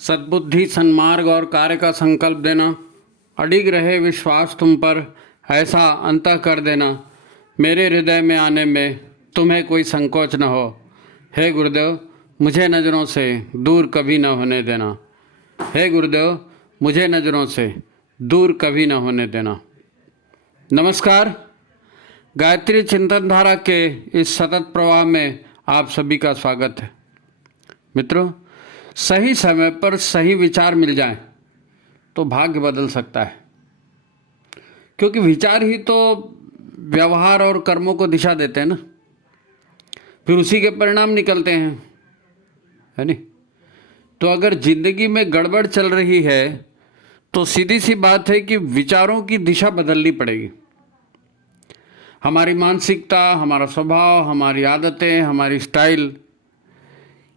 सद्बुद्धि, सन्मार्ग और कार्य का संकल्प देना, अडिग रहे विश्वास तुम पर, ऐसा अंतः कर देना, मेरे हृदय में आने में तुम्हें कोई संकोच न हो। हे गुरुदेव, मुझे नज़रों से दूर कभी न होने देना। हे गुरुदेव, मुझे नज़रों से दूर कभी न होने देना। नमस्कार। गायत्री चिंतन धारा के इस सतत प्रवाह में आप सभी का स्वागत है। मित्रों, सही समय पर सही विचार मिल जाए तो भाग्य बदल सकता है, क्योंकि विचार ही तो व्यवहार और कर्मों को दिशा देते हैं ना, फिर उसी के परिणाम निकलते हैं, है नहीं। तो अगर जिंदगी में गड़बड़ चल रही है तो सीधी सी बात है कि विचारों की दिशा बदलनी पड़ेगी। हमारी मानसिकता, हमारा स्वभाव, हमारी आदतें, हमारी स्टाइल,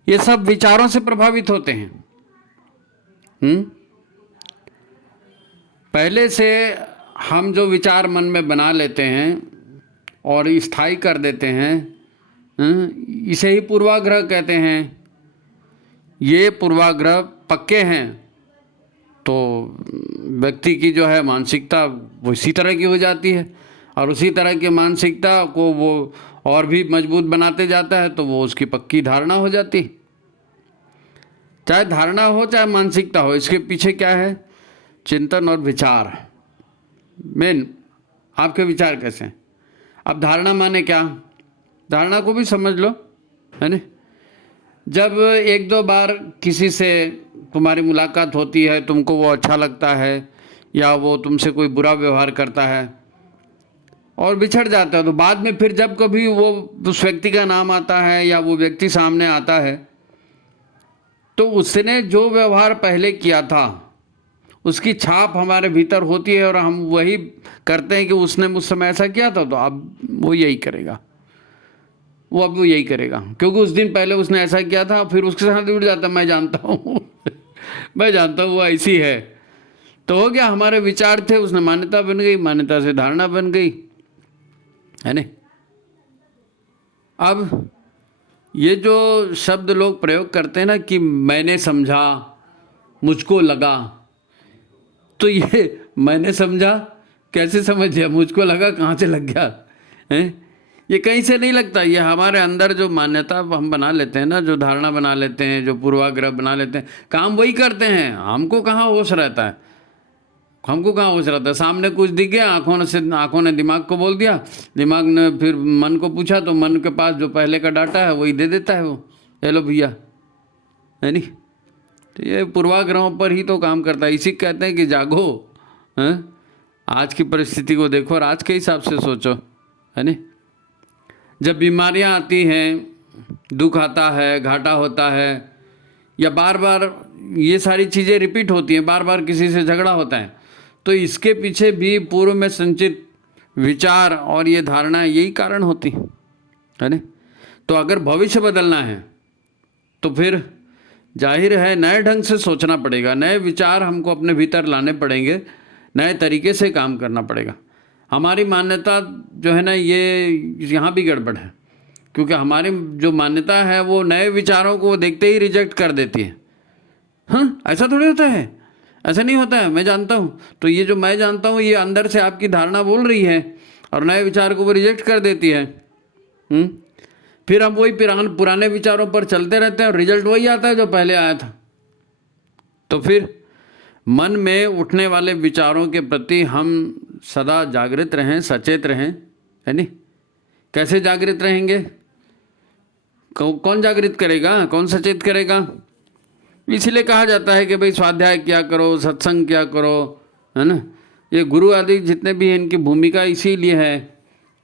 ये सब विचारों से प्रभावित होते हैं। पहले से हम जो विचार मन में बना लेते हैं और स्थायी कर देते हैं, इसे ही पूर्वाग्रह कहते हैं। ये पूर्वाग्रह पक्के हैं तो व्यक्ति की जो है मानसिकता वो इसी तरह की हो जाती है, और उसी तरह की मानसिकता को वो और भी मजबूत बनाते जाता है तो वो उसकी पक्की धारणा हो जाती। चाहे धारणा हो चाहे मानसिकता हो, इसके पीछे क्या है? चिंतन और विचार। मेन आपके विचार कैसे हैं? अब धारणा माने क्या? धारणा को भी समझ लो, है ना। जब एक दो बार किसी से तुम्हारी मुलाकात होती है, तुमको वो अच्छा लगता है या वो तुमसे कोई बुरा व्यवहार करता है और बिछड़ जाता है, तो बाद में फिर जब कभी वो उस व्यक्ति का नाम आता है या वो व्यक्ति सामने आता है तो उसने जो व्यवहार पहले किया था उसकी छाप हमारे भीतर होती है और हम वही करते हैं कि उसने मुझ समय ऐसा किया था तो अब वो यही करेगा, अब वो यही करेगा, क्योंकि उस दिन पहले उसने ऐसा किया था। फिर उसके साथ जुड़ जाता, मैं जानता हूँ मैं जानता हूँ वो ऐसी है। तो हो गया, हमारे विचार थे, उसने मान्यता बन गई, मान्यता से धारणा बन गई, है ना। अब ये जो शब्द लोग प्रयोग करते हैं ना कि मैंने समझा, मुझको लगा, तो ये मैंने समझा कैसे समझ गया, मुझको लगा कहाँ से लग गया है? ये कहीं से नहीं लगता। ये हमारे अंदर जो मान्यता हम बना लेते हैं ना, जो धारणा बना लेते हैं, जो पूर्वाग्रह बना लेते हैं, काम वही करते हैं। हमको कहाँ होश रहता है, हमको कहाँ होश रहता है। सामने कुछ दिख गया, आँखों ने दिमाग को बोल दिया, दिमाग ने फिर मन को पूछा तो मन के पास जो पहले का डाटा है वही दे देता है, वो हेलो भैया, है नहीं। तो ये पूर्वाग्रहों पर ही तो काम करता है। इसी कहते हैं कि जागो, हैं, आज की परिस्थिति को देखो और आज के हिसाब से सोचो, है नहीं। जब बीमारियां आती हैं, दुख आता है, घाटा होता है, या बार बार ये सारी चीज़ें रिपीट होती हैं, बार बार किसी से झगड़ा होता है, तो इसके पीछे भी पूर्व में संचित विचार और ये धारणाएं यही कारण होती है ना। तो अगर भविष्य बदलना है तो फिर जाहिर है नए ढंग से सोचना पड़ेगा, नए विचार हमको अपने भीतर लाने पड़ेंगे, नए तरीके से काम करना पड़ेगा। हमारी मान्यता जो है ना, ये यहाँ भी गड़बड़ है, क्योंकि हमारी जो मान्यता है वो नए विचारों को देखते ही रिजेक्ट कर देती है। हाँ, ऐसा थोड़ी होता है, ऐसा नहीं होता है, मैं जानता हूँ। तो ये जो मैं जानता हूँ, ये अंदर से आपकी धारणा बोल रही है और नए विचार को वो रिजेक्ट कर देती है। फिर हम वही पुराने विचारों पर चलते रहते हैं और रिजल्ट वही आता है जो पहले आया था। तो फिर मन में उठने वाले विचारों के प्रति हम सदा जागृत रहें, सचेत रहें, है नहीं। कैसे जागृत रहेंगे? कौन जागृत करेगा, कौन सचेत करेगा? इसीलिए कहा जाता है कि भाई स्वाध्याय क्या करो, सत्संग क्या करो, है ना। ये गुरु आदि जितने भी हैं, इनकी भूमिका इसीलिए है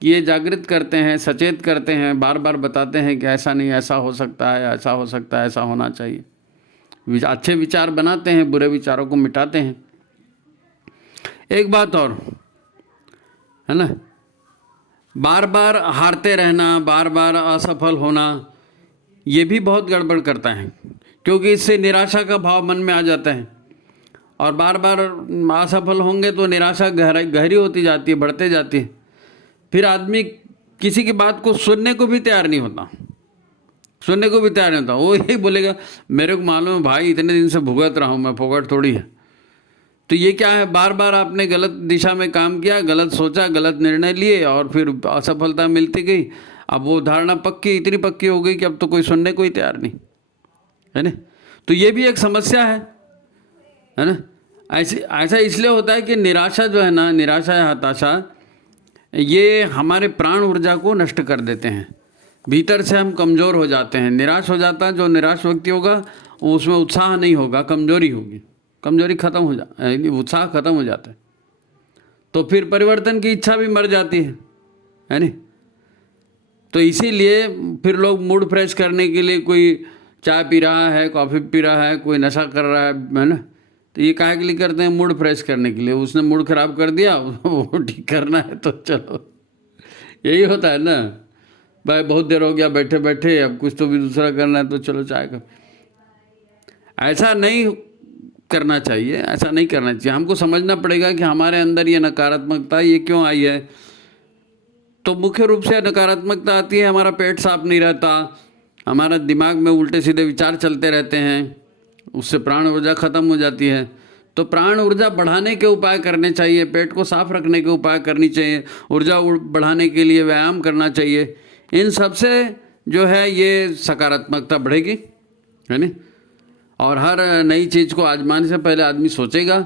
कि ये जागृत करते हैं, सचेत करते हैं, बार बार बताते हैं कि ऐसा नहीं, ऐसा हो सकता है, ऐसा हो सकता है, ऐसा होना चाहिए। अच्छे विचार बनाते हैं, बुरे विचारों को मिटाते हैं। एक बात और, है ना, बार बार हारते रहना, बार बार असफल होना, ये भी बहुत गड़बड़ करता है, क्योंकि इससे निराशा का भाव मन में आ जाता है और बार बार असफल होंगे तो निराशा गहरी होती जाती है, बढ़ते जाती है। फिर आदमी किसी की बात को सुनने को भी तैयार नहीं होता, सुनने को भी तैयार नहीं होता। वो यही बोलेगा मेरे को मालूम है भाई, इतने दिन से भुगत रहा हूँ मैं, फोकट थोड़ी है। तो ये क्या है, बार बार आपने गलत दिशा में काम किया, गलत सोचा, गलत निर्णय लिए और फिर असफलता मिलती गई। अब वो धारणा पक्की, इतनी पक्की हो गई कि अब तो कोई सुनने को ही तैयार नहीं है ना। तो ये भी एक समस्या है ना। ऐसा इसलिए होता है कि निराशा जो है ना, निराशा या हताशा, ये हमारे प्राण ऊर्जा को नष्ट कर देते हैं। भीतर से हम कमज़ोर हो जाते हैं। निराश हो जाता है जो निराश व्यक्ति होगा, उसमें उत्साह नहीं होगा, कमजोरी होगी, कमजोरी खत्म हो उत्साह खत्म हो जाता है। तो फिर परिवर्तन की इच्छा भी मर जाती है नहीं। तो इसीलिए फिर लोग मूड फ्रेश करने के लिए कोई चाय पी रहा है, कॉफ़ी पी रहा है, कोई नशा कर रहा है ना। तो ये काहे के लिए करते हैं? मूड फ्रेश करने के लिए। उसने मूड खराब कर दिया, वो ठीक करना है तो चलो, यही होता है ना भाई। बहुत देर हो गया बैठे बैठे, अब कुछ तो भी दूसरा करना है तो चलो चाय का। ऐसा नहीं करना चाहिए, ऐसा नहीं करना चाहिए। हमको समझना पड़ेगा कि हमारे अंदर ये नकारात्मकता ये क्यों आई है। तो मुख्य रूप से नकारात्मकता आती है, हमारा पेट साफ नहीं रहता, हमारा दिमाग में उल्टे सीधे विचार चलते रहते हैं, उससे प्राण ऊर्जा खत्म हो जाती है। तो प्राण ऊर्जा बढ़ाने के उपाय करने चाहिए, पेट को साफ रखने के उपाय करनी चाहिए, ऊर्जा बढ़ाने के लिए व्यायाम करना चाहिए। इन सब से जो है ये सकारात्मकता बढ़ेगी, है ना। और हर नई चीज़ को आजमाने से पहले आदमी सोचेगा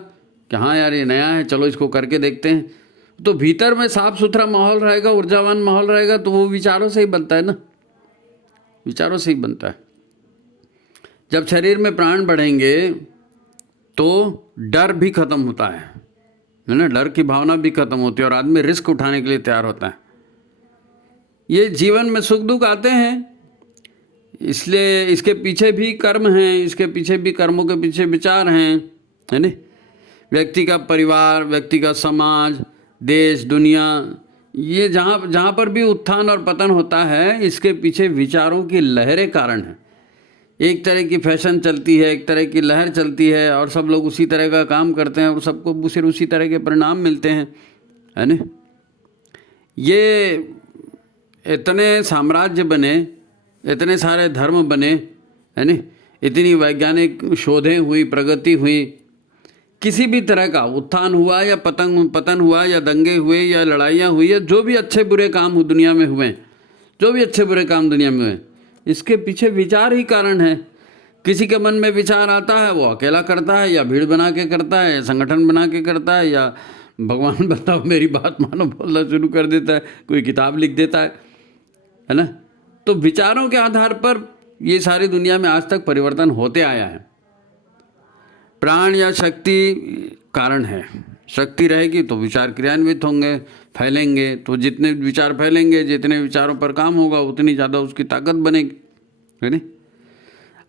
कि हाँ यार ये नया है, चलो इसको करके देखते हैं। तो भीतर में साफ सुथरा माहौल रहेगा, ऊर्जावान माहौल रहेगा, तो वो विचारों से ही बनता है ना, विचारों से ही बनता है। जब शरीर में प्राण बढ़ेंगे तो डर भी खत्म होता है ना, डर की भावना भी खत्म होती है और आदमी रिस्क उठाने के लिए तैयार होता है। ये जीवन में सुख दुख आते हैं, इसलिए इसके पीछे भी कर्म हैं, इसके पीछे भी कर्मों के पीछे विचार हैं, है ना। व्यक्ति का परिवार, व्यक्ति का समाज, देश, दुनिया, ये जहाँ पर भी उत्थान और पतन होता है, इसके पीछे विचारों की लहरें कारण है। एक तरह की फैशन चलती है, एक तरह की लहर चलती है और सब लोग उसी तरह का काम करते हैं और सबको फिर उसी तरह के परिणाम मिलते हैं, है ना। ये इतने साम्राज्य बने, इतने सारे धर्म बने, है ना, इतनी वैज्ञानिक शोधें हुई, प्रगति हुई, किसी भी तरह का उत्थान हुआ या पतन हुआ या दंगे हुए या लड़ाइयाँ हुई या जो भी अच्छे बुरे काम दुनिया में हुए, जो भी अच्छे बुरे काम दुनिया में हुए, इसके पीछे विचार ही कारण है। किसी के मन में विचार आता है, वो अकेला करता है या भीड़ बना के करता है या संगठन बना के करता है या भगवान बताओ मेरी बात मानो बोलना शुरू कर देता है, कोई किताब लिख देता है ना। तो विचारों के आधार पर ये सारी दुनिया में आज तक परिवर्तन होते आया है। प्राण या शक्ति कारण है, शक्ति रहेगी तो विचार क्रियान्वित होंगे, फैलेंगे। तो जितने विचार फैलेंगे, जितने विचारों पर काम होगा, उतनी ज़्यादा उसकी ताकत बनेगी, है ना।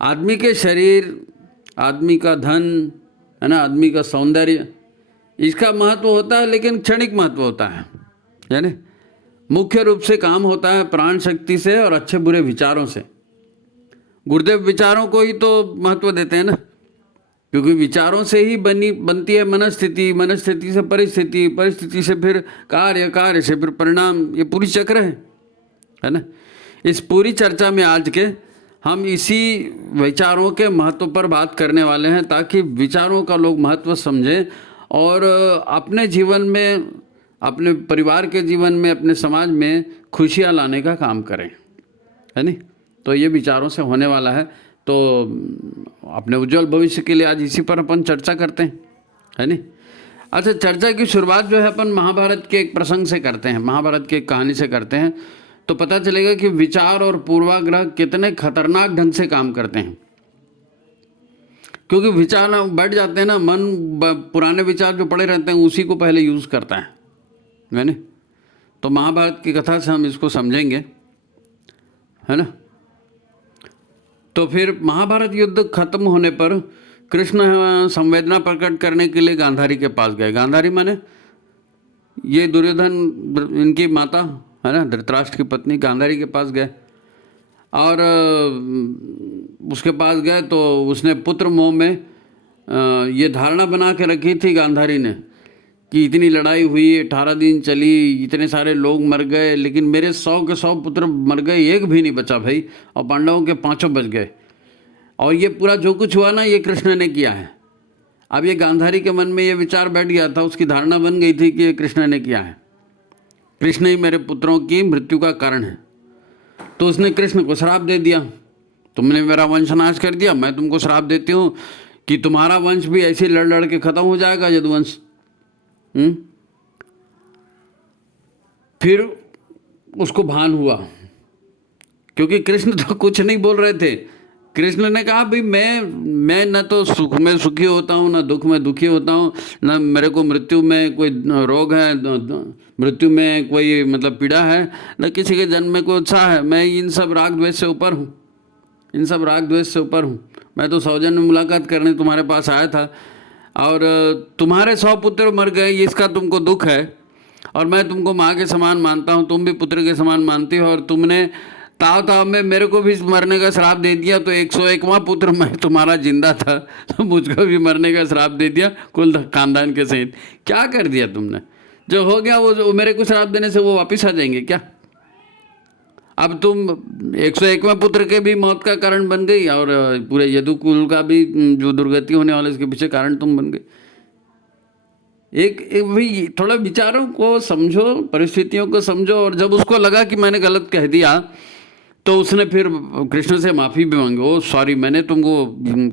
आदमी के शरीर, आदमी का धन, है ना, आदमी का सौंदर्य, इसका महत्व होता है लेकिन क्षणिक महत्व होता है ना। मुख्य रूप से काम होता है प्राण शक्ति से और अच्छे बुरे विचारों से। गुरुदेव विचारों को ही तो महत्व देते हैं ना, क्योंकि विचारों से ही बनती है मनस्थिति, मनस्थिति से परिस्थिति, परिस्थिति से फिर कार्य, कार्य से फिर परिणाम, ये पूरी चक्र है ना। इस पूरी चर्चा में आज के हम इसी विचारों के महत्व पर बात करने वाले हैं, ताकि विचारों का लोग महत्व समझें और अपने जीवन में, अपने परिवार के जीवन में, अपने समाज में खुशियाँ लाने का काम करें, है नहीं। तो ये विचारों से होने वाला है। तो अपने उज्जवल भविष्य के लिए आज इसी पर अपन चर्चा करते हैं, है नहीं। अच्छा, चर्चा की शुरुआत जो है अपन महाभारत के एक प्रसंग से करते हैं, महाभारत की एक कहानी से करते हैं। तो पता चलेगा कि विचार और पूर्वाग्रह कितने खतरनाक ढंग से काम करते हैं। क्योंकि विचार बैठ जाते हैं ना, मन पुराने विचार जो पड़े रहते हैं उसी को पहले यूज़ करता है ना। तो महाभारत की कथा से हम इसको समझेंगे, है ना। तो फिर महाभारत युद्ध खत्म होने पर कृष्ण संवेदना प्रकट करने के लिए गांधारी के पास गए। गांधारी माने ये दुर्योधन, इनकी माता है ना, धृतराष्ट्र की पत्नी, गांधारी के पास गए और उसके पास गए तो उसने पुत्र मोह में ये धारणा बना के रखी थी गांधारी ने कि इतनी लड़ाई हुई, 18 दिन चली, इतने सारे लोग मर गए, लेकिन मेरे 100 के 100 पुत्र मर गए, एक भी नहीं बचा भाई, और पांडवों के 5 बच गए। और ये पूरा जो कुछ हुआ ना, ये कृष्ण ने किया है। अब ये गांधारी के मन में ये विचार बैठ गया था, उसकी धारणा बन गई थी कि ये कृष्ण ने किया है, कृष्ण ही मेरे पुत्रों की मृत्यु का कारण है। तो उसने कृष्ण को श्राप दे दिया, तुमने मेरा वंश नाश कर दिया, मैं तुमको श्राप देती हूँ कि तुम्हारा वंश भी ऐसे लड़ लड़ के खत्म हो जाएगा, यदुवंश। फिर उसको भान हुआ, क्योंकि कृष्ण तो कुछ नहीं बोल रहे थे। कृष्ण ने कहा भाई मैं न तो सुख में सुखी होता हूँ, न दुख में दुखी होता हूँ, न मेरे को मृत्यु में कोई रोग है, मृत्यु में कोई मतलब पीड़ा है, न किसी के जन्म में कोई उत्साह है। मैं इन सब राग द्वेष से ऊपर हूँ, इन सब राग द्वेष से ऊपर हूँ। मैं तो सौजन्य मुलाकात करने तुम्हारे पास आया था, और तुम्हारे 100 पुत्र मर गए, इसका तुमको दुख है, और मैं तुमको माँ के समान मानता हूँ, तुम भी पुत्र के समान मानती हो, और तुमने ताव में मेरे को भी मरने का श्राप दे दिया। तो 101वां पुत्र मैं तुम्हारा जिंदा था, तो मुझको भी मरने का श्राप दे दिया, कुल खानदान के सहित। क्या कर दिया तुमने? जो हो गया वो मेरे को श्राप देने से वो वापस आ जाएंगे क्या? अब तुम 101वां पुत्र के भी मौत का कारण बन गई, और पूरे यदुकुल का भी जो दुर्गति होने वाले इसके पीछे कारण तुम बन गए। एक भाई थोड़ा विचारों को समझो, परिस्थितियों को समझो। और जब उसको लगा कि मैंने गलत कह दिया, तो उसने फिर कृष्ण से माफ़ी भी मांगी। ओ सॉरी, मैंने तुमको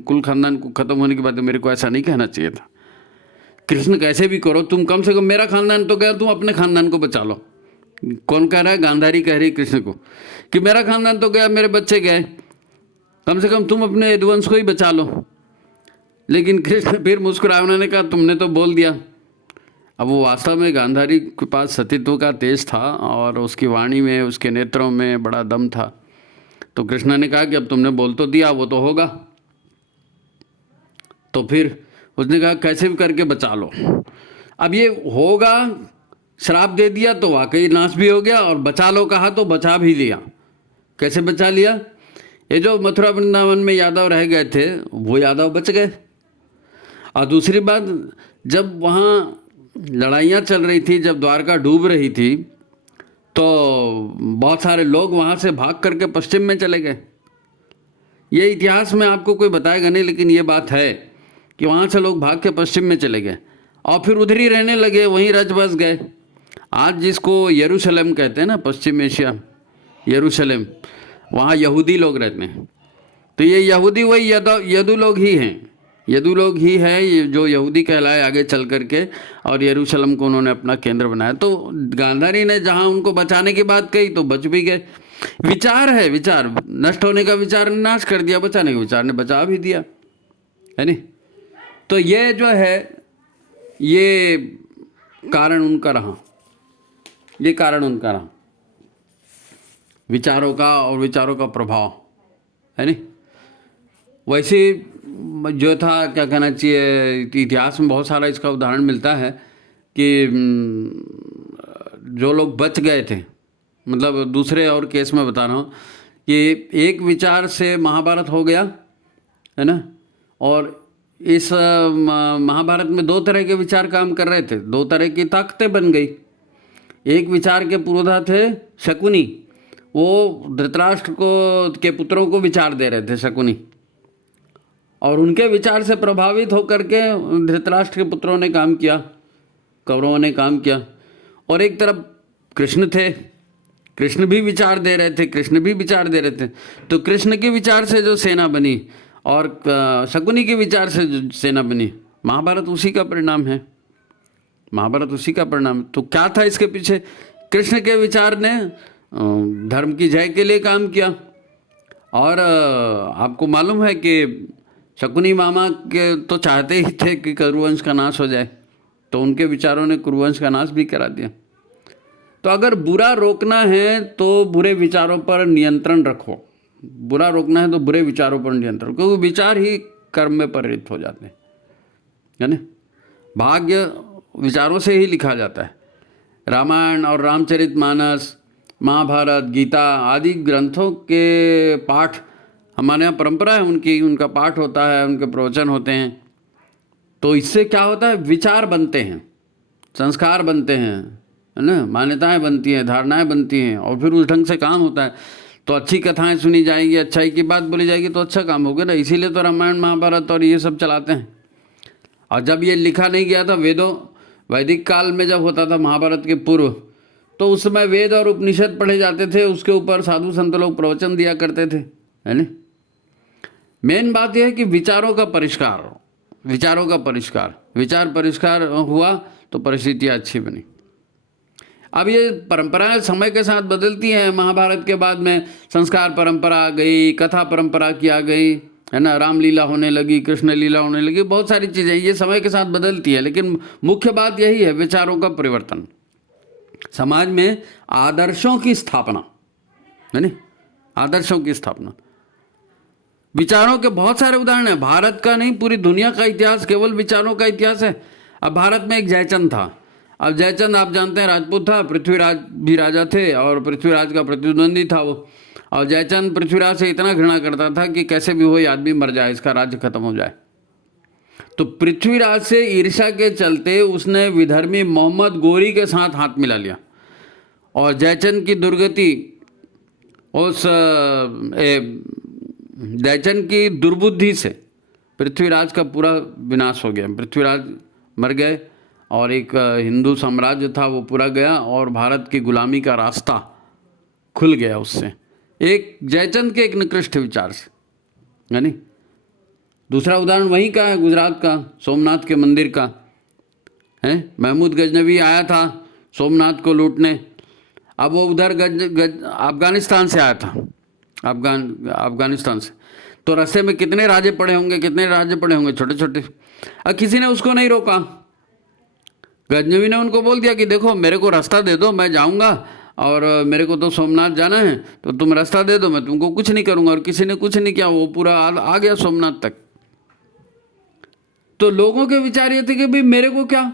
कुल खानदान को ख़त्म होने के बाद मेरे को ऐसा नहीं कहना चाहिए था। कृष्ण कैसे भी करो, तुम कम से कम मेरा खानदान तो गया, तुम अपने खानदान को बचा लो। कौन कह रहा है? गांधारी कह रही कृष्ण को कि मेरा खानदान तो गया, मेरे बच्चे गए, कम से कम तुम अपने यदुवंश को ही बचा लो। लेकिन कृष्ण फिर मुस्कुराए, उन्होंने कहा तुमने तो बोल दिया। अब वो वास्तव में गांधारी के पास सतीत्व का तेज था, और उसकी वाणी में, उसके नेत्रों में बड़ा दम था। तो कृष्ण ने कहा कि अब तुमने बोल तो दिया, वो तो होगा। तो फिर उसने कहा कैसे भी करके बचा लो। अब ये होगा, श्राप दे दिया तो वाकई नाश भी हो गया, और बचा लो कहा तो बचा भी लिया। कैसे बचा लिया? ये जो मथुरा वृंदावन में यादव रह गए थे, वो यादव बच गए। और दूसरी बात, जब वहाँ लड़ाइयाँ चल रही थी, जब द्वारका डूब रही थी, तो बहुत सारे लोग वहाँ से भाग करके पश्चिम में चले गए। ये इतिहास में आपको कोई बताएगा नहीं, लेकिन ये बात है कि वहाँ से लोग भाग के पश्चिम में चले गए, और फिर उधर ही रहने लगे, वहीं रच बस गए। आज जिसको यरूशलेम कहते हैं ना, पश्चिम एशिया, यरूशलेम, वहाँ यहूदी लोग रहते हैं। तो ये यहूदी वही यदु लोग ही हैं, यदु लोग ही है ये जो यहूदी कहलाए आगे चल करके, और यरूशलेम को उन्होंने अपना केंद्र बनाया। तो गांधारी ने जहाँ उनको बचाने की बात कही तो बच भी गए। विचार है, विचार नष्ट होने का विचार ने नाश कर दिया, बचाने का विचार ने बचा भी दिया, है नहीं? तो ये जो है, ये कारण उनका रहा, ये कारण उनका रहा, विचारों का और विचारों का प्रभाव, है नहीं? वैसे जो था, क्या कहना चाहिए, इतिहास में बहुत सारा इसका उदाहरण मिलता है कि जो लोग बच गए थे, मतलब दूसरे और केस में बता रहा हूँ कि एक विचार से महाभारत हो गया, है ना? और इस महाभारत में 2 तरह के विचार काम कर रहे थे, 2 तरह की ताकतें बन गई। एक विचार के पुरोधा थे शकुनी, वो धृतराष्ट्र को के पुत्रों को विचार दे रहे थे शकुनी, और उनके विचार से प्रभावित होकर के धृतराष्ट्र के पुत्रों ने काम किया, कौरवों ने काम किया। और एक तरफ कृष्ण थे, कृष्ण भी विचार दे रहे थे, कृष्ण भी विचार दे रहे थे। तो कृष्ण के विचार से जो सेना बनी, और शकुनी के विचार से जो सेना बनी, महाभारत उसी का परिणाम है, महाभारत उसी का परिणाम। तो क्या था इसके पीछे? कृष्ण के विचार ने धर्म की जय के लिए काम किया। और आपको मालूम है कि शकुनी मामा के तो चाहते ही थे कि कुरुवंश का नाश हो जाए, तो उनके विचारों ने कुरुवंश का नाश भी करा दिया। तो अगर बुरा रोकना है तो बुरे विचारों पर नियंत्रण रखो, बुरा रोकना है तो बुरे विचारों पर नियंत्रण, क्योंकि विचार ही कर्म में परिणत हो जाते हैं, है ना? भाग्य विचारों से ही लिखा जाता है। रामायण और रामचरितमानस, महाभारत, गीता आदि ग्रंथों के पाठ हमारे यहाँ परंपरा है, उनका पाठ होता है, उनके प्रवचन होते हैं। तो इससे क्या होता है? विचार बनते हैं, संस्कार बनते हैं, है ना, मान्यताएं बनती हैं, धारणाएं बनती हैं, और फिर उस ढंग से काम होता है। तो अच्छी कथाएं सुनी जाएंगी, अच्छाई की बात बोली जाएगी तो अच्छा काम होगा ना। इसीलिए तो रामायण महाभारत और ये सब चलाते हैं। और जब ये लिखा नहीं गया था वैदिक काल में जब होता था महाभारत के पूर्व, तो उस समय वेद और उपनिषद पढ़े जाते थे, उसके ऊपर साधु संत लोग प्रवचन दिया करते थे, है ना। मेन बात यह है कि विचारों का परिष्कार, विचार परिष्कार हुआ तो परिस्थितियाँ अच्छी बनी। अब ये परंपराएं समय के साथ बदलती हैं। महाभारत के बाद में संस्कार परंपरा आ गई, कथा परंपरा की आ गई, है ना, रामलीला होने लगी, कृष्ण लीला होने लगी, बहुत सारी चीज़ें ये समय के साथ बदलती है। लेकिन मुख्य बात यही है, विचारों का परिवर्तन, समाज में आदर्शों की स्थापना, है ना, आदर्शों की स्थापना। विचारों के बहुत सारे उदाहरण हैं, भारत का नहीं पूरी दुनिया का इतिहास केवल विचारों का इतिहास है। अब भारत में एक जयचंद था। अब जयचंद आप जानते हैं राजपूत था, पृथ्वीराज भी राजा थे और पृथ्वीराज का प्रतिद्वंदी था वो। और जयचंद पृथ्वीराज से इतना घृणा करता था कि कैसे भी हो ये आदमी मर जाए, इसका राज्य खत्म हो जाए। तो पृथ्वीराज से ईर्ष्या के चलते उसने विधर्मी मोहम्मद गोरी के साथ हाथ मिला लिया, और जयचंद की दुर्गति, उस जयचंद की दुर्बुद्धि से पृथ्वीराज का पूरा विनाश हो गया। पृथ्वीराज मर गए और एक हिंदू साम्राज्य था वो पूरा गया, और भारत की गुलामी का रास्ता खुल गया उससे, एक जयचंद के एक निकृष्ट विचार से, यानी। दूसरा उदाहरण वहीं का है, गुजरात का सोमनाथ के मंदिर का है। महमूद गजनवी आया था सोमनाथ को लूटने। अब वो उधर अफगानिस्तान से आया था, अफगानिस्तान से। तो रास्ते में कितने राज्य पड़े होंगे, छोटे छोटे। अब किसी ने उसको नहीं रोका। गजनवी ने उनको बोल दिया कि देखो मेरे को रास्ता दे दो, मैं जाऊंगा, और मेरे को तो सोमनाथ जाना है, तो तुम रास्ता दे दो, मैं तुमको कुछ नहीं करूंगा। और किसी ने कुछ नहीं किया, वो पूरा आ गया सोमनाथ तक। तो लोगों के विचार ये थे कि भाई मेरे को क्या,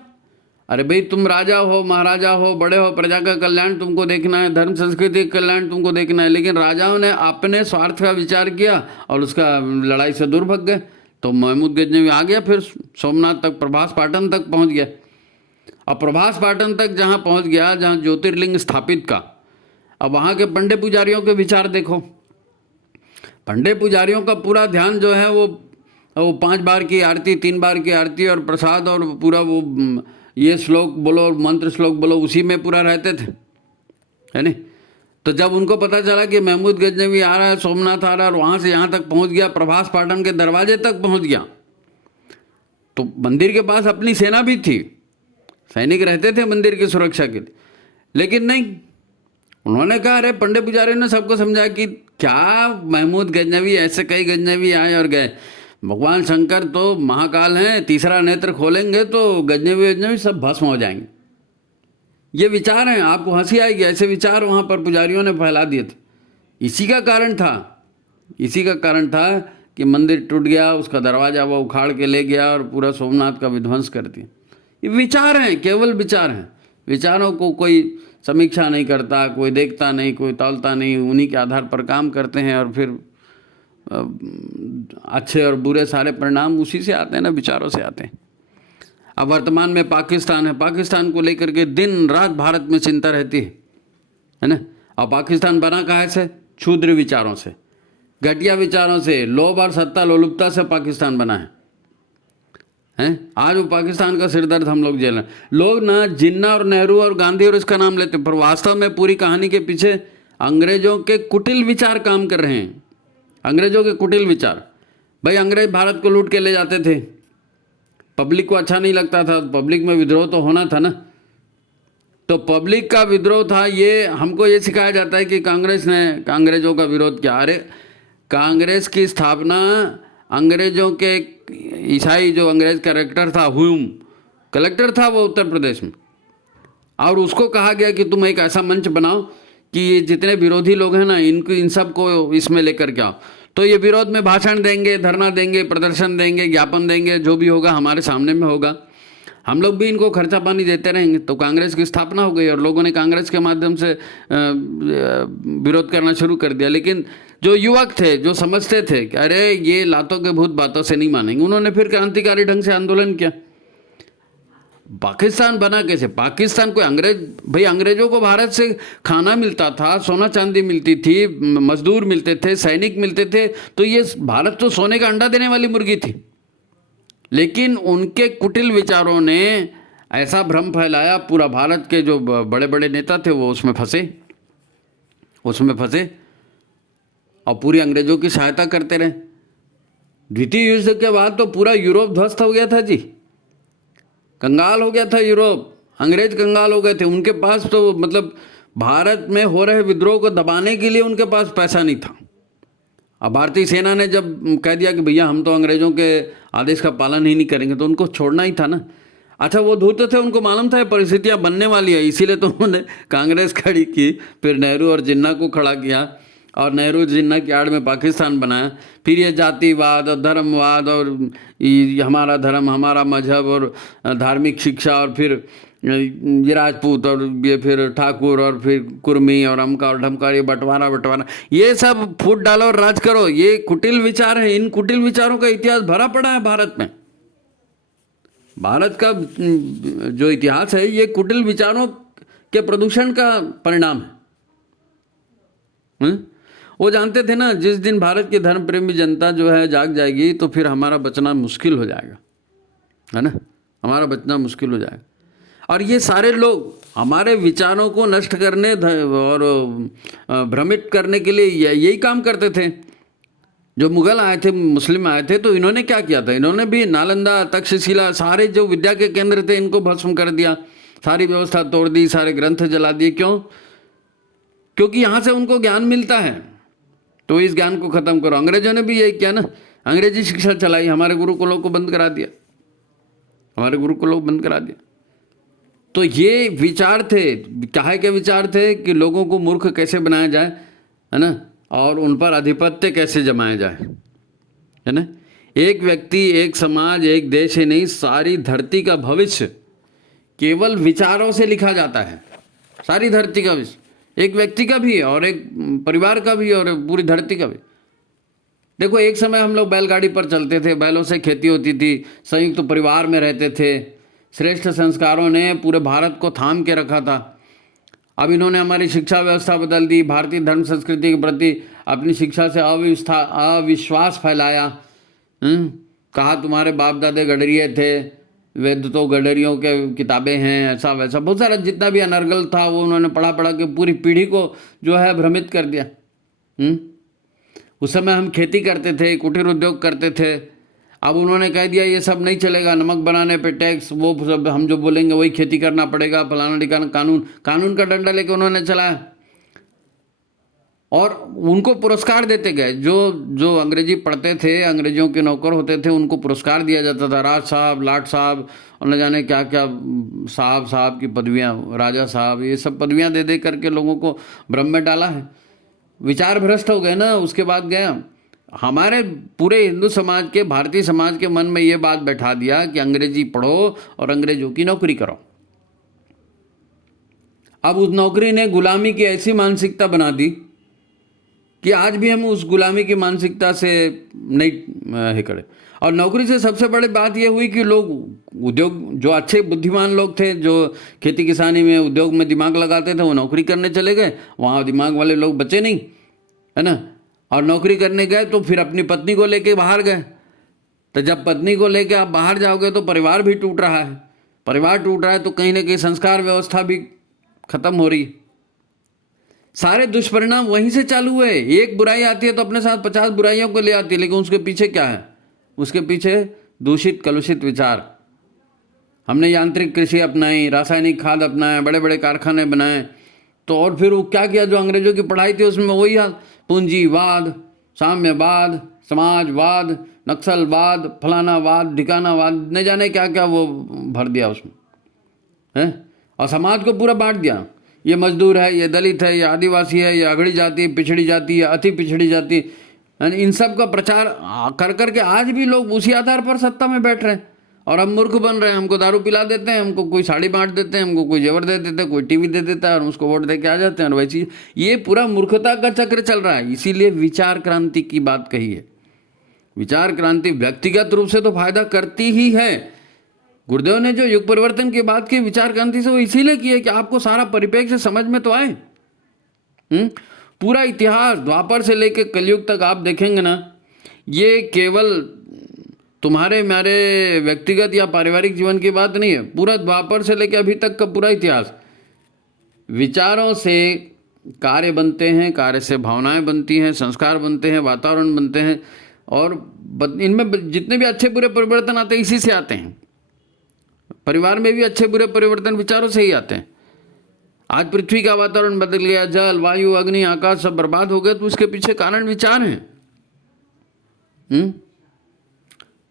अरे भाई तुम राजा हो, महाराजा हो, बड़े हो, प्रजा का कल्याण तुमको देखना है, धर्म संस्कृति का कल्याण तुमको देखना है। लेकिन राजाओं ने अपने स्वार्थ का विचार किया और उसका लड़ाई से दूर भग गए। तो महमूद गजनवी आ गया फिर सोमनाथ तक, प्रभास पाटन तक पहुंच गया। अब प्रभास पाटन तक जहाँ पहुँच गया, जहाँ ज्योतिर्लिंग स्थापित का, अब वहाँ के पंडे पुजारियों के विचार देखो। पंडे पुजारियों का पूरा ध्यान जो है वो 5 बार की आरती, 3 बार की आरती और प्रसाद, और पूरा वो ये श्लोक बोलो और मंत्र श्लोक बोलो, उसी में पूरा रहते थे, है नहीं। तो जब उनको पता चला कि महमूद गजनवी आ रहा है, सोमनाथ आ रहा है, और वहाँ से यहाँ तक पहुँच गया, प्रभास पाटन के दरवाजे तक पहुँच गया, तो मंदिर के पास अपनी सेना भी थी, सैनिक रहते थे मंदिर की सुरक्षा के लिए। लेकिन नहीं, उन्होंने कहा, अरे पंडे पुजारियों ने सबको समझाया कि क्या महमूद गजनवी, ऐसे कई गजनवी आए और गए, भगवान शंकर तो महाकाल हैं, तीसरा नेत्र खोलेंगे तो गजनवी सब भस्म हो जाएंगे। ये विचार हैं, आपको हंसी आएगी, ऐसे विचार वहाँ पर पुजारियों ने फैला दिए थे। इसी का कारण था कि मंदिर टूट गया, उसका दरवाजा वो उखाड़ के ले गया और पूरा सोमनाथ का विध्वंस कर दिया। ये विचार हैं, केवल विचार हैं। विचारों को कोई समीक्षा नहीं करता, कोई देखता नहीं, कोई तौलता नहीं, उन्हीं के आधार पर काम करते हैं, और फिर अच्छे और बुरे सारे परिणाम उसी से आते हैं ना, विचारों से आते हैं। अब वर्तमान में पाकिस्तान है, पाकिस्तान को लेकर के दिन रात भारत में चिंता रहती है ना। और पाकिस्तान बना कहाँ से? क्षुद्र विचारों से, घटिया विचारों से, लोभ और सत्ता लोलुपता से पाकिस्तान बना है। आज वो पाकिस्तान का सिरदर्द हम लोग झेल रहे हैं। लोग ना जिन्ना और नेहरू और गांधी और इसका नाम लेते, पर वास्तव में पूरी कहानी के पीछे अंग्रेजों के कुटिल विचार काम कर रहे हैं। अंग्रेजों के कुटिल विचार। भाई अंग्रेज भारत को लूट के ले जाते थे, पब्लिक को अच्छा नहीं लगता था, पब्लिक में विद्रोह तो होना था ना। तो पब्लिक का विद्रोह था, ये हमको ये सिखाया जाता है कि कांग्रेस ने अंग्रेजों का विरोध किया। अरे कांग्रेस की स्थापना अंग्रेजों के ईसाई जो अंग्रेज कलेक्टर था, ह्यूम कलेक्टर था वो उत्तर प्रदेश में, और उसको कहा गया कि तुम एक ऐसा मंच बनाओ कि ये जितने विरोधी लोग हैं ना, इन सब को इसमें लेकर के आओ। तो ये विरोध में भाषण देंगे, धरना देंगे, प्रदर्शन देंगे, ज्ञापन देंगे, जो भी होगा हमारे सामने में होगा, हम लोग भी इनको खर्चा पानी देते रहेंगे। तो कांग्रेस की स्थापना हो गई और लोगों ने कांग्रेस के माध्यम से विरोध करना शुरू कर दिया। लेकिन जो युवक थे, जो समझते थे कि अरे ये लातों के भूत बातों से नहीं मानेंगे, उन्होंने फिर क्रांतिकारी ढंग से आंदोलन किया। पाकिस्तान बना कैसे? पाकिस्तान कोई अंग्रेज, भाई अंग्रेजों को भारत से खाना मिलता था, सोना चांदी मिलती थी, मजदूर मिलते थे, सैनिक मिलते थे, तो ये भारत तो सोने का अंडा देने वाली मुर्गी थी। लेकिन उनके कुटिल विचारों ने ऐसा भ्रम फैलाया, पूरा भारत के जो बड़े बड़े नेता थे वो उसमें फंसे और पूरी अंग्रेजों की सहायता करते रहे। द्वितीय युद्ध के बाद तो पूरा यूरोप ध्वस्त हो गया था जी, कंगाल हो गया था यूरोप, अंग्रेज कंगाल हो गए थे। उनके पास तो मतलब भारत में हो रहे विद्रोह को दबाने के लिए उनके पास पैसा नहीं था। अब भारतीय सेना ने जब कह दिया कि भैया हम तो अंग्रेजों के आदेश का पालन ही नहीं करेंगे, तो उनको छोड़ना ही था ना। अच्छा, वो धूर्त थे, उनको मालूम था परिस्थितियां बनने वाली है, इसीलिए तो उन्होंने कांग्रेस खड़ी की, फिर नेहरू और जिन्ना को खड़ा किया और नेहरू जिन्ना की आड़ में पाकिस्तान बनाया। फिर ये जातिवाद और धर्मवाद और हमारा धर्म, हमारा मजहब और धार्मिक शिक्षा, और फिर ये राजपूत और ये फिर ठाकुर और फिर कुर्मी और अमका और ढमका, ये बंटवारा, ये सब फूट डालो और राज करो। ये कुटिल विचार है। इन कुटिल विचारों का इतिहास भरा पड़ा है भारत में। भारत का जो इतिहास है ये कुटिल विचारों के प्रदूषण का परिणाम है। वो जानते थे ना, जिस दिन भारत की धर्म प्रेमी जनता जो है जाग जाएगी तो फिर हमारा बचना मुश्किल हो जाएगा, है ना, हमारा बचना मुश्किल हो जाएगा। और ये सारे लोग हमारे विचारों को नष्ट करने और भ्रमित करने के लिए यही काम करते थे। जो मुगल आए थे, मुस्लिम आए थे, तो इन्होंने क्या किया था? इन्होंने भी नालंदा, तक्षशिला, सारे जो विद्या के केंद्र थे इनको भस्म कर दिया, सारी व्यवस्था तोड़ दी, सारे ग्रंथ जला दिए। क्यों? क्योंकि यहाँ से उनको ज्ञान मिलता है, तो इस ज्ञान को खत्म करो। अंग्रेजों ने भी यही किया ना, अंग्रेजी शिक्षा चलाई, हमारे गुरुकुलों को बंद करा दिया, तो ये विचार थे, काहे के विचार थे कि लोगों को मूर्ख कैसे बनाया जाए, है ना, और उन पर आधिपत्य कैसे जमाया जाए, है ना। एक व्यक्ति, एक समाज, एक देश ही नहीं, सारी धरती का भविष्य केवल विचारों से लिखा जाता है। सारी धरती का भविष्य, एक व्यक्ति का भी और एक परिवार का भी और पूरी धरती का भी। देखो, एक समय हम लोग बैलगाड़ी पर चलते थे, बैलों से खेती होती थी, संयुक्त तो परिवार में रहते थे। श्रेष्ठ संस्कारों ने पूरे भारत को थाम के रखा था। अब इन्होंने हमारी शिक्षा व्यवस्था बदल दी, भारतीय धर्म संस्कृति के प्रति अपनी शिक्षा से अविश्वास फैलाया। कहा तुम्हारे बाप दादे गडरिये थे, वेद तो गडरियों के किताबें हैं, ऐसा वैसा बहुत सारा जितना भी अनर्गल था वो उन्होंने पढ़ा के पूरी पीढ़ी को जो है भ्रमित कर दिया। उस समय हम खेती करते थे, कुटीर उद्योग करते थे। अब उन्होंने कह दिया ये सब नहीं चलेगा, नमक बनाने पे टैक्स, वो सब हम जो बोलेंगे वही खेती करना पड़ेगा, फलाना ढिकाना, कानून का डंडा लेके उन्होंने चलाया और उनको पुरस्कार देते गए। जो अंग्रेजी पढ़ते थे, अंग्रेजों के नौकर होते थे, उनको पुरस्कार दिया जाता था, राज साहब, लाट साहब और न जाने क्या क्या साहब की पदवियाँ, राजा साहब, ये सब पदवियाँ दे करके लोगों को भ्रम में डाला है। विचार भ्रष्ट हो गए ना। उसके बाद गया हमारे पूरे हिंदू समाज के, भारतीय समाज के मन में ये बात बैठा दिया कि अंग्रेजी पढ़ो और अंग्रेजों की नौकरी करो। अब उस नौकरी ने गुलामी की ऐसी मानसिकता बना दी कि आज भी हम उस गुलामी की मानसिकता से नहीं हिकड़े। और नौकरी से सबसे बड़ी बात यह हुई कि लोग उद्योग, जो अच्छे बुद्धिमान लोग थे, जो खेती किसानी में, उद्योग में दिमाग लगाते थे, वो नौकरी करने चले गए। वहाँ दिमाग वाले लोग बचे नहीं, है ना। और नौकरी करने गए तो फिर अपनी पत्नी को लेके बाहर गए। तो जब पत्नी को लेके आप बाहर जाओगे तो परिवार भी टूट रहा है। परिवार टूट रहा है तो कहीं ना कहीं संस्कार व्यवस्था भी खत्म हो रही। सारे दुष्परिणाम वहीं से चालू हुए। एक बुराई आती है तो अपने साथ 50 बुराइयों को ले आती है, लेकिन उसके पीछे क्या है? उसके पीछे दूषित कलुषित विचार। हमने यांत्रिक कृषि अपनाई, रासायनिक खाद अपनाए, बड़े बड़े कारखाने बनाए, तो और फिर वो क्या किया? जो अंग्रेजों की पढ़ाई थी उसमें वही हाल, पूंजीवाद, साम्यवाद, समाजवाद, नक्सलवाद, फलानावाद, ढिकानावाद, न जाने क्या क्या वो भर दिया उसमें, है। और समाज को पूरा बांट दिया। ये मजदूर है, ये दलित है, ये आदिवासी है, ये अगड़ी जाति, पिछड़ी जाति, या अति पिछड़ी जाति, इन सब का प्रचार कर करके आज भी लोग उसी आधार पर सत्ता में बैठ रहे हैं। और हम मूर्ख बन रहे हैं। हमको दारू पिला देते हैं, हमको कोई साड़ी बांट देते हैं, हमको कोई जेवर दे देते हैं, कोई टीवी दे देता है और उसको वोट दे के आ जाते हैं। और वैसी ये पूरा मूर्खता का चक्र चल रहा है। इसीलिए विचार क्रांति की बात कही है। विचार क्रांति व्यक्तिगत रूप से तो फायदा करती ही है, गुरुदेव ने जो युग परिवर्तन की बात की विचार क्रांति से, वो इसीलिए की है कि आपको सारा परिप्रेक्ष्य समझ में तो आए। पूरा इतिहास द्वापर से लेकर कलयुग तक आप देखेंगे ना, ये केवल तुम्हारे मेरे व्यक्तिगत या पारिवारिक जीवन की बात नहीं है, पूरा द्वापर से लेकर अभी तक का पूरा इतिहास। विचारों से कार्य बनते हैं, कार्य से भावनाएं बनती हैं, संस्कार बनते हैं, वातावरण बनते हैं, और इनमें जितने भी अच्छे बुरे परिवर्तन आते हैं इसी से आते हैं। परिवार में भी अच्छे बुरे परिवर्तन विचारों से ही आते हैं। आज पृथ्वी का वातावरण बदल गया, जल वायु अग्नि आकाश सब बर्बाद हो गए, तो उसके पीछे कारण विचार हैं।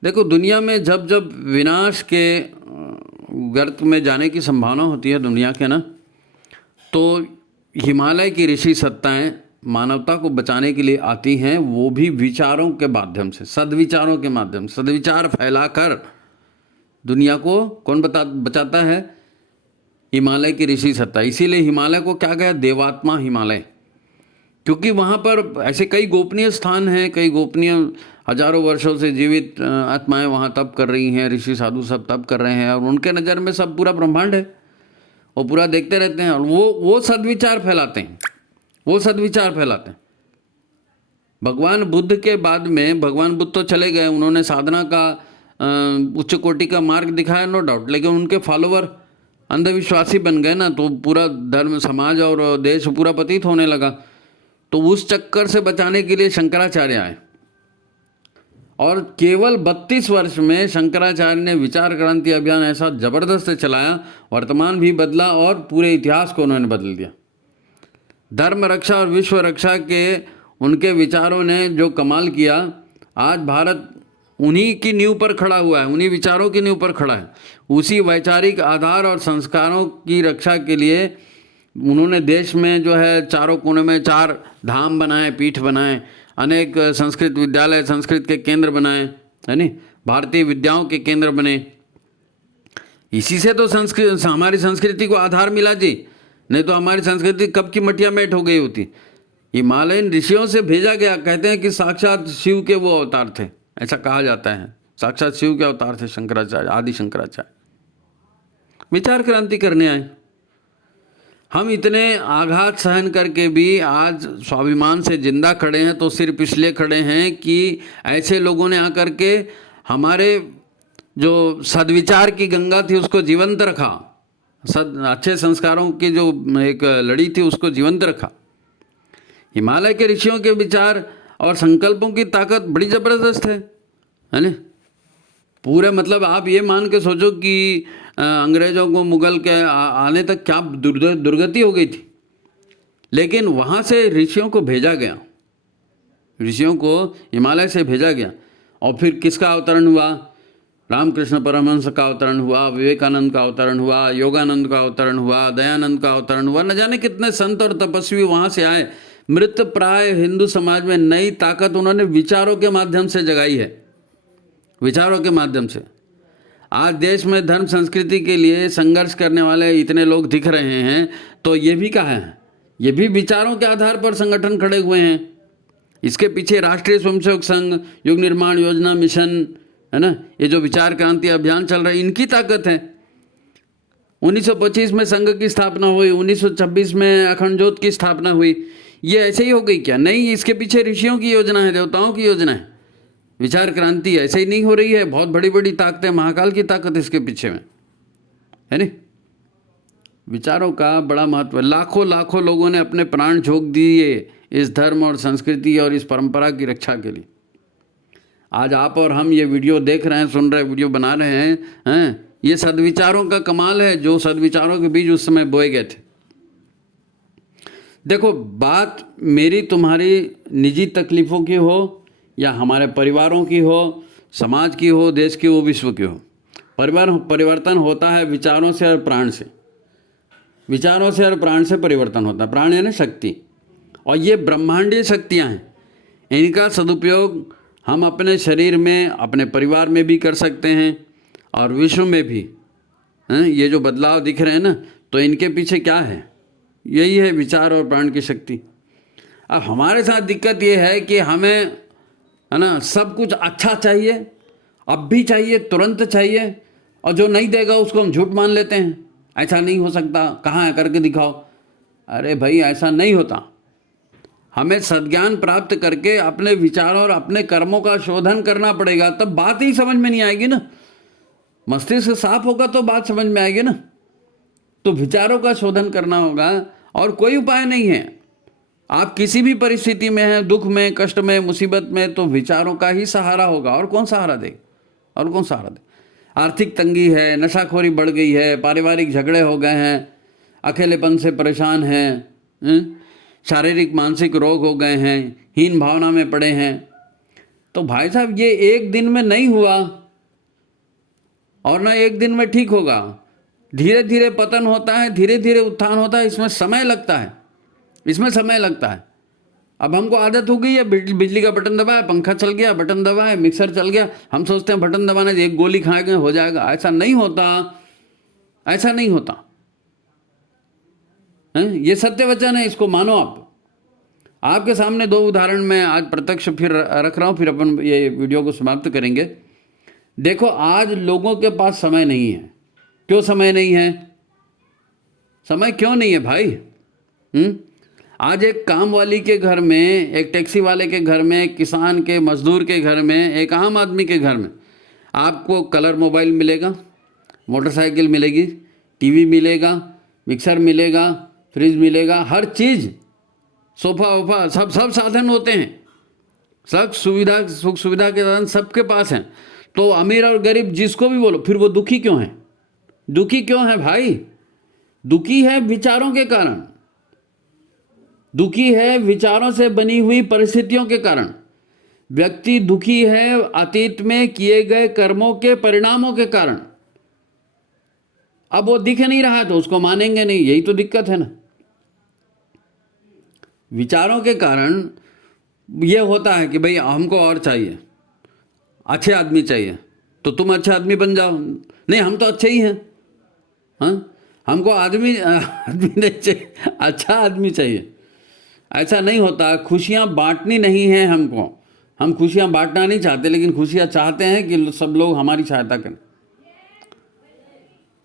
देखो, दुनिया में जब जब विनाश के गर्त में जाने की संभावना होती है दुनिया के ना, तो हिमालय की ऋषि सत्ताएं मानवता को बचाने के लिए आती हैं, वो भी विचारों के माध्यम से, सद्विचारों के माध्यम से। सद्विचार फैलाकर दुनिया को कौन बचाता है? हिमालय की ऋषि सत्ता। इसीलिए हिमालय को क्या कहा? देवात्मा हिमालय, क्योंकि वहाँ पर ऐसे कई गोपनीय स्थान हैं, कई गोपनीय हजारों वर्षों से जीवित आत्माएं वहाँ तप कर रही हैं, ऋषि साधु सब तप कर रहे हैं, और उनके नज़र में सब पूरा ब्रह्मांड है, वो पूरा देखते रहते हैं, और वो सद्विचार फैलाते हैं, वो सद्विचार फैलाते हैं। भगवान बुद्ध के बाद में, भगवान बुद्ध तो चले गए, उन्होंने साधना का उच्च कोटि का मार्ग दिखाया, नो डाउट, लेकिन उनके फॉलोवर अंधविश्वासी बन गए ना, तो पूरा धर्म समाज और देश पूरा पतित होने लगा। तो उस चक्कर से बचाने के लिए शंकराचार्य आए, और केवल 32 वर्ष में शंकराचार्य ने विचार क्रांति अभियान ऐसा जबरदस्त चलाया, वर्तमान भी बदला और पूरे इतिहास को उन्होंने बदल दिया। धर्म रक्षा और विश्व रक्षा के उनके विचारों ने जो कमाल किया, आज भारत उन्हीं की नींव पर खड़ा हुआ है, उन्हीं विचारों की नींव पर खड़ा है। उसी वैचारिक आधार और संस्कारों की रक्षा के लिए उन्होंने देश में जो है चारों कोने में 4 धाम बनाए, पीठ बनाए, अनेक संस्कृत विद्यालय, संस्कृत के केंद्र बनाए, है नहीं, भारतीय विद्याओं के केंद्र बने। इसी से तो हमारी संस्कृति को आधार मिला जी, नहीं तो हमारी संस्कृति कब की मटिया मेट हो गई होती। हिमालयन ऋषियों से भेजा गया, कहते हैं कि साक्षात शिव के वो अवतार थे, ऐसा कहा जाता है, साक्षात शिव के अवतार थे शंकराचार्य, आदि शंकराचार्य, विचार क्रांति करने आए। हम इतने आघात सहन करके भी आज स्वाभिमान से जिंदा खड़े हैं, तो सिर्फ इसलिए खड़े हैं कि ऐसे लोगों ने आकर के हमारे जो सद्विचार की गंगा थी उसको जीवंत रखा, अच्छे संस्कारों की जो एक लड़ी थी उसको जीवंत रखा। हिमालय के ऋषियों के विचार और संकल्पों की ताकत बड़ी ज़बरदस्त है ना। पूरे मतलब आप ये मान के सोचो कि अंग्रेज़ों को मुगल के आने तक क्या दुर्गति हो गई थी, लेकिन वहाँ से ऋषियों को भेजा गया, ऋषियों को हिमालय से भेजा गया। और फिर किसका अवतरण हुआ? रामकृष्ण परमहंस का अवतरण हुआ, विवेकानंद का अवतरण हुआ, योगानंद का अवतरण हुआ, दयानंद का अवतरण हुआ, न जाने कितने संत और तपस्वी वहाँ से आए। मृत प्राय हिंदू समाज में नई ताकत उन्होंने विचारों के माध्यम से जगाई है, विचारों के माध्यम से। आज देश में धर्म संस्कृति के लिए संघर्ष करने वाले इतने लोग दिख रहे हैं, तो ये भी कहाँ हैं? ये भी विचारों के आधार पर संगठन खड़े हुए हैं। इसके पीछे राष्ट्रीय स्वयंसेवक संघ, युग निर्माण योजना मिशन, है ना, ये जो विचार क्रांति अभियान चल रहा है, इनकी ताकत है। 1925 में संघ की स्थापना हुई, 1926 में अखंड ज्योत की स्थापना हुई। ये ऐसे ही हो गई क्या? नहीं, इसके पीछे ऋषियों की योजना है, देवताओं की योजना है। विचार क्रांति ऐसे ही नहीं हो रही है, बहुत बड़ी बड़ी ताकतें, महाकाल की ताकत इसके पीछे में है नहीं। विचारों का बड़ा महत्व है। लाखों लाखों लोगों ने अपने प्राण झोंक दिए इस धर्म और संस्कृति और इस परंपरा की रक्षा के लिए। आज आप और हम ये वीडियो देख रहे हैं, सुन रहे हैं, वीडियो बना रहे हैं, ये सद्विचारों का कमाल है, जो सद्विचारों के बीज उस समय बोए गए थे। देखो, बात मेरी तुम्हारी निजी तकलीफ़ों की हो या हमारे परिवारों की हो, समाज की हो, देश की हो, विश्व की हो, परिवर्तन होता है विचारों से और प्राण से। विचारों से और प्राण से परिवर्तन होता है। प्राण यानी शक्ति, और ये ब्रह्मांडीय शक्तियाँ हैं। इनका सदुपयोग हम अपने शरीर में, अपने परिवार में भी कर सकते हैं और विश्व में भी। ये जो बदलाव दिख रहे हैं ना, तो इनके पीछे क्या है? यही है विचार और प्राण की शक्ति। अब हमारे साथ दिक्कत ये है कि हमें, है ना, सब कुछ अच्छा चाहिए, अब भी चाहिए, तुरंत चाहिए, और जो नहीं देगा उसको हम झूठ मान लेते हैं, ऐसा नहीं हो सकता, कहाँ है, करके दिखाओ। अरे भाई ऐसा नहीं होता। हमें सद्ज्ञान प्राप्त करके अपने विचारों और अपने कर्मों का शोधन करना पड़ेगा, तब बात ही समझ में नहीं आएगी ना। मस्तिष्क साफ होगा तो बात समझ में आएगी ना। तो विचारों का शोधन करना होगा और कोई उपाय नहीं है। आप किसी भी परिस्थिति में हैं, दुख में, कष्ट में, मुसीबत में, तो विचारों का ही सहारा होगा। और कौन सहारा दे, और कौन सहारा दे। आर्थिक तंगी है, नशाखोरी बढ़ गई है, पारिवारिक झगड़े हो गए हैं, अकेलेपन से परेशान हैं, शारीरिक मानसिक रोग हो गए हैं, हीन भावना में पड़े हैं, तो भाई साहब ये एक दिन में नहीं हुआ और ना एक दिन में ठीक होगा। धीरे धीरे पतन होता है, धीरे धीरे उत्थान होता है, इसमें समय लगता है, इसमें समय लगता है। अब हमको आदत हो गई है, बिजली का बटन दबाया, पंखा चल गया, बटन दबाया, मिक्सर चल गया, हम सोचते हैं बटन दबाने से एक गोली खाएंगे हो जाएगा। ऐसा नहीं होता, ऐसा नहीं होता है। ये सत्य वचन है, इसको मानो आप। आपके सामने दो उदाहरण मैं आज प्रत्यक्ष फिर रख रहा हूँ, फिर अपन ये वीडियो को समाप्त करेंगे। देखो आज लोगों के पास समय नहीं है। क्यों समय नहीं है? समय क्यों नहीं है भाई? आज एक काम वाली के घर में, एक टैक्सी वाले के घर में, एक किसान के, मजदूर के घर में, एक आम आदमी के घर में आपको कलर मोबाइल मिलेगा, मोटरसाइकिल मिलेगी, टीवी मिलेगा, मिक्सर मिलेगा, फ्रिज मिलेगा, हर चीज़, सोफा वोफा, सब साधन होते हैं, सब सुविधा, सुख सुविधा के साधन सबके पास हैं। तो अमीर और गरीब जिसको भी बोलो, फिर वो दुखी क्यों है? दुखी क्यों है भाई? दुखी है विचारों के कारण, दुखी है विचारों से बनी हुई परिस्थितियों के कारण। व्यक्ति दुखी है अतीत में किए गए कर्मों के परिणामों के कारण। अब वो दिख नहीं रहा है तो उसको मानेंगे नहीं, यही तो दिक्कत है ना। विचारों के कारण ये होता है कि भाई हमको और चाहिए, अच्छे आदमी चाहिए, तो तुम अच्छे आदमी बन जाओ। नहीं, हम तो अच्छे ही हैं, हाँ, हमको आदमी नहीं चाहिए, अच्छा आदमी चाहिए। ऐसा नहीं होता। खुशियाँ बांटनी नहीं है हमको, हम खुशियाँ बांटना नहीं चाहते, लेकिन खुशियाँ चाहते हैं कि सब लोग हमारी सहायता करें।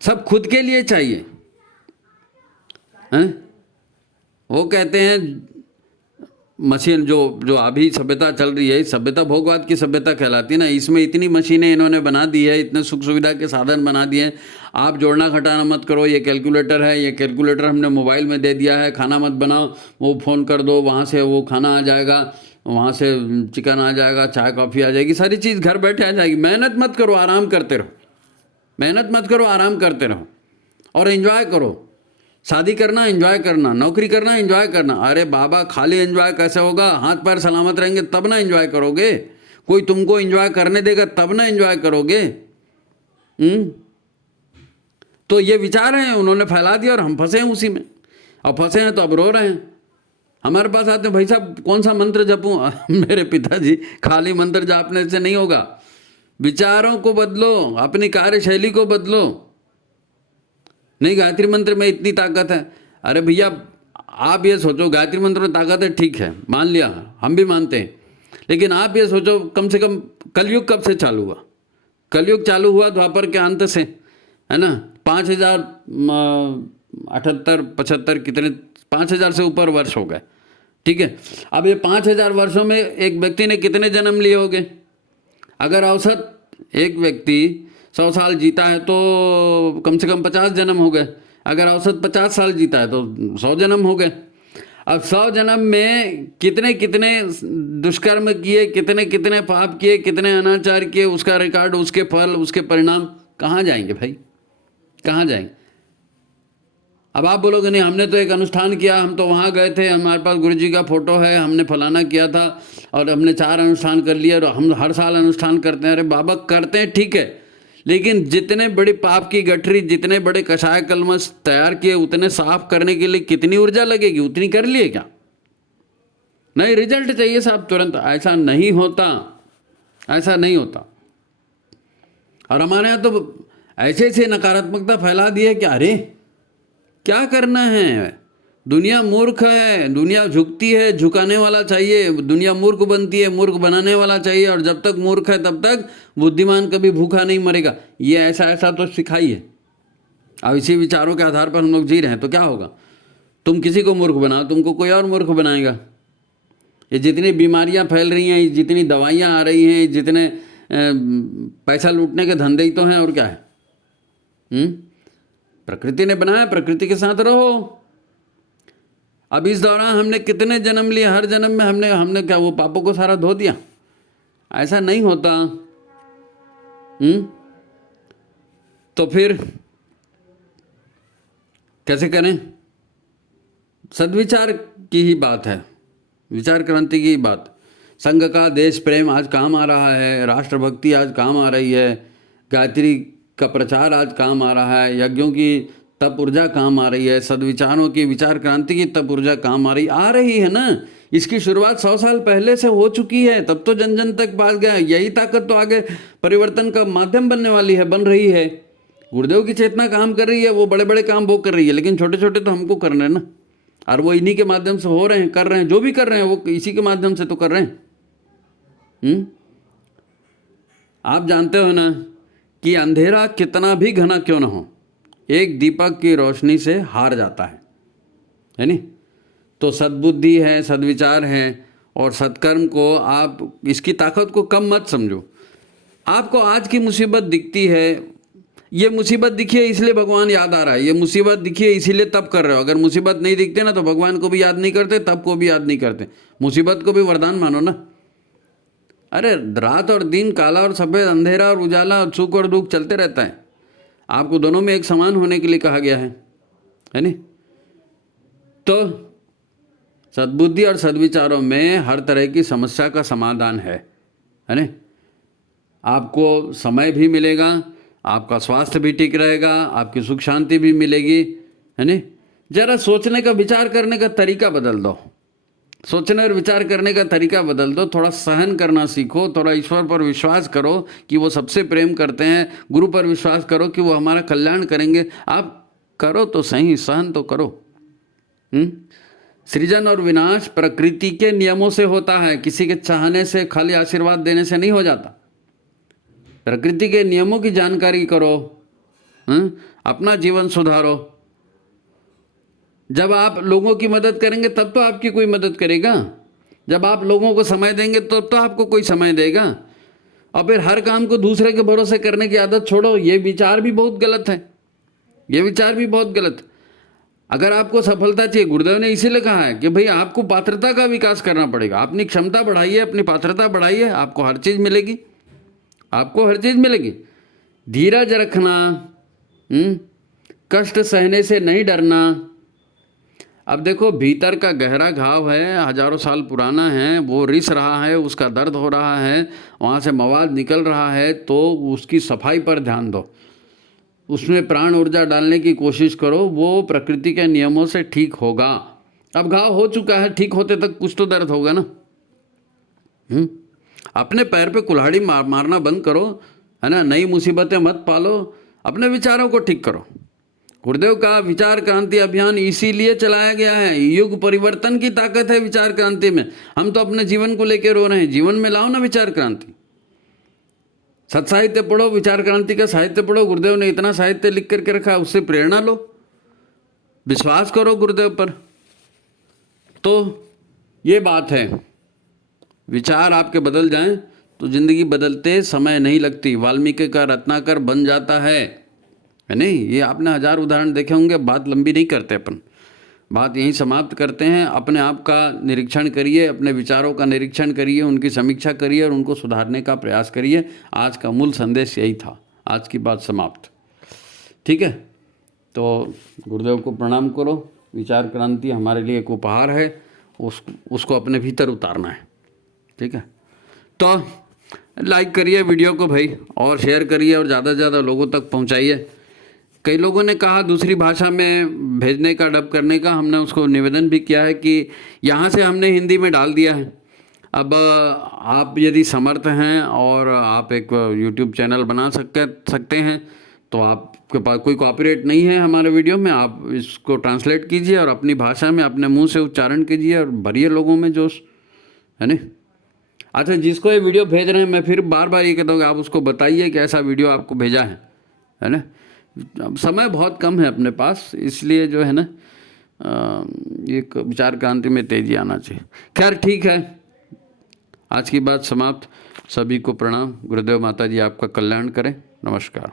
सब खुद के लिए चाहिए, हैं? वो कहते हैं मशीन जो अभी सभ्यता चल रही है, सभ्यता भोगवाद की सभ्यता कहलाती है ना। इसमें इतनी मशीनें इन्होंने बना दी है, इतने सुख सुविधा के साधन बना दिए हैं। आप जोड़ना घटाना मत करो, ये कैलकुलेटर है, ये कैलकुलेटर हमने मोबाइल में दे दिया है। खाना मत बनाओ, वो फ़ोन कर दो, वहाँ से वो खाना आ जाएगा, वहाँ से चिकन आ जाएगा, चाय कॉफ़ी आ जाएगी, सारी चीज़ घर बैठे आ जाएगी। मेहनत मत करो, आराम करते रहो, मेहनत मत करो, आराम करते रहो और एंजॉय करो। शादी करना एंजॉय करना, नौकरी करना एंजॉय करना। अरे बाबा खाली एंजॉय कैसे होगा? हाथ पैर सलामत रहेंगे तब ना एंजॉय करोगे। कोई तुमको एंजॉय करने देगा तब ना एंजॉय करोगे। तो ये विचार हैं, उन्होंने फैला दिया और हम फंसे हैं उसी में। अब फंसे हैं तो अब रो रहे हैं। हमारे पास आते हैं, भाई साहब कौन सा मंत्र जपूं? मेरे पिताजी, खाली मंत्र जापने से नहीं होगा। विचारों को बदलो, अपनी कार्यशैली को बदलो। नहीं, गायत्री मंत्र में इतनी ताकत है। अरे भैया आप ये सोचो, गायत्री मंत्र में ताकत है, ठीक है, मान लिया, हम भी मानते हैं, लेकिन आप ये सोचो कम से कम कलयुग कब से चालू हुआ? कलयुग चालू हुआ द्वापर के अंत से, है ना। 5078 75 कितने, 5000 से ऊपर वर्ष हो गए, ठीक है। अब ये 5000 वर्षों में एक व्यक्ति ने कितने जन्म लिए होंगे? अगर औसत एक व्यक्ति 100 साल जीता है तो कम से कम 50 जन्म हो गए। अगर औसत 50 साल जीता है तो 100 जन्म हो गए। अब 100 जन्म में कितने कितने दुष्कर्म किए, कितने कितने पाप किए, कितने अनाचार किए, उसका रिकॉर्ड, उसके फल, उसके परिणाम कहाँ जाएंगे भाई? कहाँ जाएंगे? अब आप बोलोगे नहीं हमने तो एक अनुष्ठान किया, हम तो वहाँ गए थे, हमारे पास गुरु जी का फोटो है, हमने फलाना किया था और हमने 4 अनुष्ठान कर लिए और हम हर साल अनुष्ठान करते हैं। अरे बाबा करते हैं, ठीक है, लेकिन जितने बड़ी पाप की गठरी, जितने बड़े कषाय कलमश तैयार किए, उतने साफ करने के लिए कितनी ऊर्जा लगेगी? उतनी कर लिए क्या? नहीं, रिजल्ट चाहिए साहब तुरंत। ऐसा नहीं होता, ऐसा नहीं होता। और हमारे यहाँ तो ऐसे नकारात्मकता फैला दी है कि अरे क्या करना है, दुनिया मूर्ख है, दुनिया झुकती है, झुकाने वाला चाहिए। दुनिया मूर्ख बनती है, मूर्ख बनाने वाला चाहिए। और जब तक मूर्ख है तब तक बुद्धिमान कभी भूखा नहीं मरेगा। ये ऐसा ऐसा तो सिखाई है। अब इसी विचारों के आधार पर हम लोग जी रहे हैं, तो क्या होगा? तुम किसी को मूर्ख बनाओ, तुमको कोई और मूर्ख बनाएगा। ये जितनी बीमारियां फैल रही हैं, जितनी दवाइयां आ रही हैं, जितने पैसा लूटने के धंधे ही तो हैं, और क्या है? प्रकृति ने बनाया, प्रकृति के साथ रहो। अब इस दौरान हमने कितने जन्म लिए, हर जन्म में हमने क्या वो पापों को सारा धो दिया? ऐसा नहीं होता। तो फिर कैसे करें? सद्विचार की ही बात है, विचार क्रांति की बात। संघ का देश प्रेम आज काम आ रहा है, राष्ट्रभक्ति आज काम आ रही है, गायत्री का प्रचार आज काम आ रहा है, यज्ञों की तप ऊर्जा काम आ रही है, सद्विचारों की, विचार क्रांति की तप ऊर्जा काम आ रही है ना। इसकी शुरुआत 100 साल पहले से हो चुकी है, तब तो जन जन तक पहुंच गया। यही ताकत तो आगे परिवर्तन का माध्यम बनने वाली है, बन रही है। गुरुदेव की चेतना काम कर रही है, वो बड़े बड़े काम वो कर रही है, लेकिन छोटे छोटे तो हमको करना है ना। और वो इन्हीं के माध्यम से हो रहे हैं, कर रहे हैं, जो भी कर रहे हैं वो इसी के माध्यम से तो कर रहे हैं। आप जानते हो ना कि अंधेरा कितना भी घना क्यों ना हो, एक दीपक की रोशनी से हार जाता है नहीं? तो सद्बुद्धि है, सद्विचार है और सत्कर्म को आप इसकी ताकत को कम मत समझो। आपको आज की मुसीबत दिखती है, ये मुसीबत दिखी है इसलिए भगवान याद आ रहा है, ये मुसीबत दिखी है इसीलिए तब कर रहे हो। अगर मुसीबत नहीं दिखते ना तो भगवान को भी याद नहीं करते, तब को भी याद नहीं करते। मुसीबत को भी वरदान मानो ना। अरे रात और दिन, काला और सफ़ेद, अंधेरा और उजाला, सुख और दुख चलते रहता है। आपको दोनों में एक समान होने के लिए कहा गया है नहीं? तो सद्बुद्धि और सद्विचारों में हर तरह की समस्या का समाधान है नहीं? आपको समय भी मिलेगा, आपका स्वास्थ्य भी ठीक रहेगा, आपकी सुख शांति भी मिलेगी, है नहीं? जरा सोचने का, विचार करने का तरीका बदल दो। सोचने और विचार करने का तरीका बदल दो। थोड़ा सहन करना सीखो, थोड़ा ईश्वर पर विश्वास करो कि वो सबसे प्रेम करते हैं, गुरु पर विश्वास करो कि वो हमारा कल्याण करेंगे। आप करो तो सही, सहन तो करो। सृजन और विनाश प्रकृति के नियमों से होता है, किसी के चाहने से, खाली आशीर्वाद देने से नहीं हो जाता। प्रकृति के नियमों की जानकारी करो, अपना जीवन सुधारो। जब आप लोगों की मदद करेंगे तब तो आपकी कोई मदद करेगा। जब आप लोगों को समय देंगे तो आपको कोई समय देगा। और फिर हर काम को दूसरे के भरोसे करने की आदत छोड़ो। ये विचार भी बहुत गलत है, ये विचार भी बहुत गलत। अगर आपको सफलता चाहिए, गुरुदेव ने इसीलिए कहा है कि भाई आपको पात्रता का विकास करना पड़ेगा। अपनी क्षमता बढ़ाइए, अपनी पात्रता बढ़ाइए, आपको हर चीज़ मिलेगी, आपको हर चीज़ मिलेगी। धीरज रखना, कष्ट सहने से नहीं डरना। अब देखो, भीतर का गहरा घाव है, हजारों साल पुराना है, वो रिस रहा है, उसका दर्द हो रहा है, वहाँ से मवाद निकल रहा है, तो उसकी सफाई पर ध्यान दो, उसमें प्राण ऊर्जा डालने की कोशिश करो। वो प्रकृति के नियमों से ठीक होगा। अब घाव हो चुका है, ठीक होते तक कुछ तो दर्द होगा ना। अपने पैर पे कुल्हाड़ी मारना बंद करो, है ना। नई मुसीबतें मत पालो, अपने विचारों को ठीक करो। गुरुदेव का विचार क्रांति अभियान इसीलिए चलाया गया है। युग परिवर्तन की ताकत है विचार क्रांति में। हम तो अपने जीवन को लेकर रो रहे हैं, जीवन में लाओ ना विचार क्रांति। सत्साहित्य पढ़ो, विचार क्रांति का साहित्य पढ़ो। गुरुदेव ने इतना साहित्य लिख करके रखा है, उससे प्रेरणा लो, विश्वास करो गुरुदेव पर। तो ये बात है, विचार आपके बदल जाएं तो जिंदगी बदलते समय नहीं लगती। वाल्मीकि का रत्नाकर बन जाता है नहीं? ये आपने 1000 उदाहरण देखे होंगे। बात लंबी नहीं करते अपन, बात यहीं समाप्त करते हैं। अपने आप का निरीक्षण करिए, अपने विचारों का निरीक्षण करिए, उनकी समीक्षा करिए और उनको सुधारने का प्रयास करिए। आज का मूल संदेश यही था। आज की बात समाप्त, ठीक है। तो गुरुदेव को प्रणाम करो। विचार क्रांति हमारे लिए एक उपहार है, उसको अपने भीतर उतारना है, ठीक है। तो लाइक करिए वीडियो को भाई, और शेयर करिए और ज़्यादा से ज़्यादा लोगों तक पहुँचाइए। कई लोगों ने कहा दूसरी भाषा में भेजने का, डब करने का। हमने उसको निवेदन भी किया है कि यहाँ से हमने हिंदी में डाल दिया है। अब आप यदि समर्थ हैं और आप एक यूट्यूब चैनल बना सकते हैं तो आपके पास कोई कॉपीराइट नहीं है हमारे वीडियो में, आप इसको ट्रांसलेट कीजिए और अपनी भाषा में अपने मुंह से उच्चारण कीजिए और भरिए लोगों में जोश, है ना। अच्छा, जिसको ये वीडियो भेज रहे हैं, मैं फिर बार बार ये कहता हूँ कि आप उसको बताइए कि ऐसा वीडियो आपको भेजा है ना। अब समय बहुत कम है अपने पास, इसलिए जो है ना ये विचार क्रांति में तेजी आना चाहिए। खैर ठीक है, आज की बात समाप्त। सभी को प्रणाम। गुरुदेव माता जी आपका कल्याण करें। नमस्कार।